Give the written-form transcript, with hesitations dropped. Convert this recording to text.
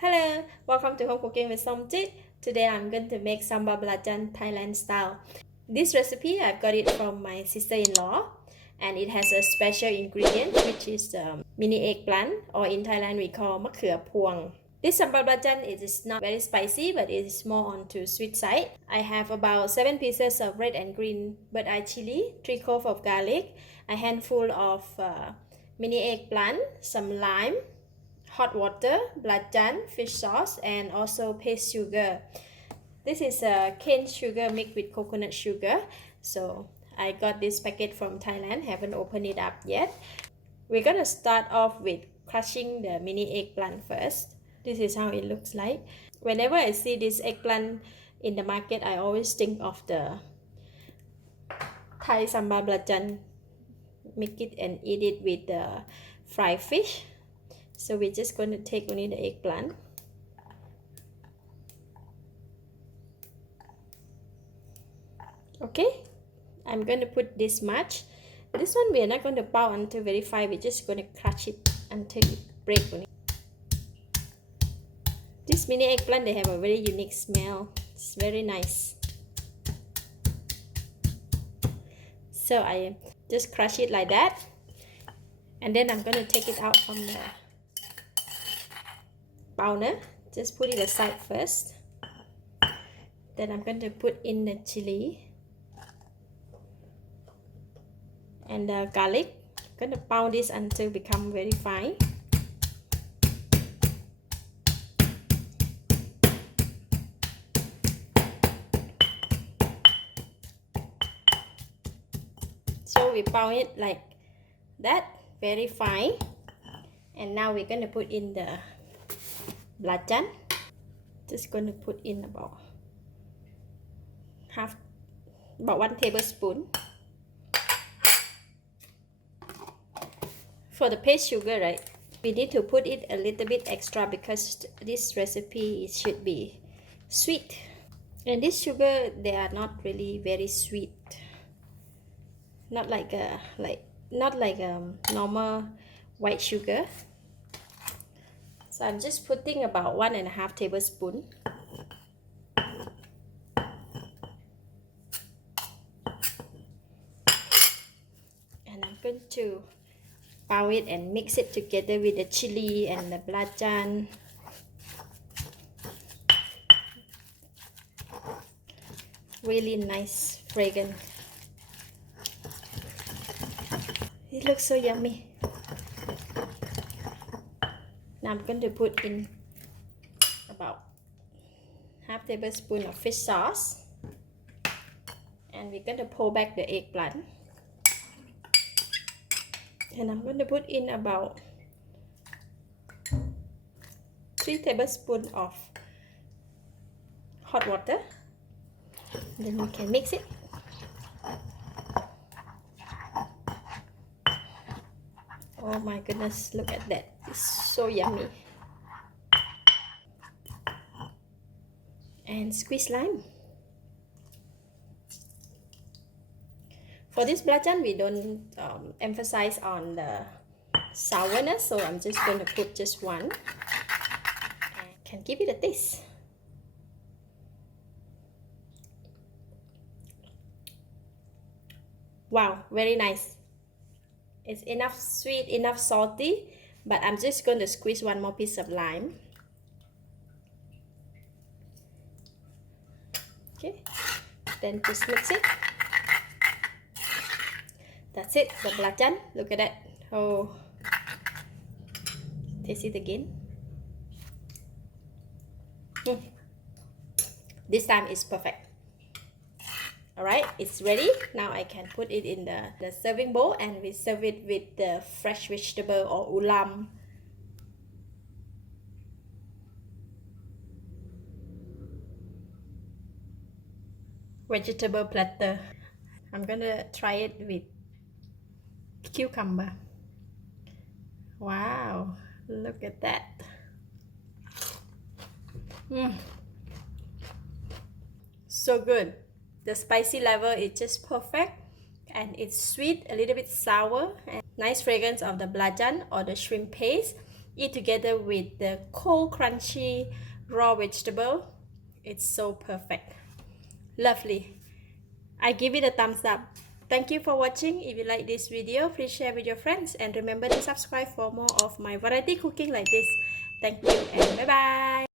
Hello, welcome to Home Cooking with Somjit. Today I'm going to make Sambal Belacan Thailand style. This recipe I've got it from my sister-in-law and it has a special ingredient which is mini eggplant, or in Thailand we call mắc khửa puang. This Sambal Belacan is not very spicy but it is more onto sweet side. I have about 7 pieces of red and green bird eye chili, 3 cloves of garlic, a handful of mini eggplant, some lime, hot water, belacan, fish sauce, and also paste sugar. This is cane sugar mixed with coconut sugar. So I got this packet from Thailand, haven't opened it up yet. We're gonna start off with crushing the mini eggplant first. This is how it looks like. Whenever I see this eggplant in the market, I always think of the Thai sambal belacan. Make it and eat it with the fried fish. So we're just going to take only the eggplant. Okay, I'm going to put this much. This one we are not going to pound until very fine. We're just going to crush it until it breaks. This mini eggplant, they have a very unique smell. It's very nice. So I just crush it like that. And then I'm going to take it out from the powder. Just put it aside first. Then I'm going to put in the chili and the garlic. I'm going to pound this until become very fine. So we pound it like that, very fine. And now we're going to put in the belacan. Just going to put in about 1 tablespoon. For the paste sugar, right, we need to put it a little bit extra because this recipe should be sweet. And this sugar, they are not really very sweet. Not like a normal white sugar. So I'm just putting about 1.5 tablespoons. And I'm going to pound it and mix it together with the chili and the belacan. Really nice fragrance. It looks so yummy. Now I'm going to put in about half tablespoon of fish sauce. And we're going to pull back the eggplant. And I'm going to put in about 3 tablespoons of hot water. Then we can mix it. Oh my goodness, look at that. It's so yummy. And squeeze lime. For this belacan, we don't emphasize on the sourness, so I'm just going to put just one. And can give it a taste. Wow, very nice. It's enough sweet, enough salty, but I'm just going to squeeze one more piece of lime. Okay, then just mix it. That's it, the belacan. Look at that. Oh, taste it again. This time is perfect. Alright, it's ready. Now I can put it in the serving bowl and we serve it with the fresh vegetable or ulam. Vegetable platter. I'm gonna try it with cucumber. Wow, look at that. So good. The spicy level is just perfect and it's sweet, a little bit sour, and nice fragrance of the belacan or the shrimp paste. eat together with the cold crunchy raw vegetable. It's so perfect. Lovely. I give it a thumbs up. Thank you for watching. If you like this video, please share with your friends and remember to subscribe for more of my variety cooking like this. Thank you and bye bye.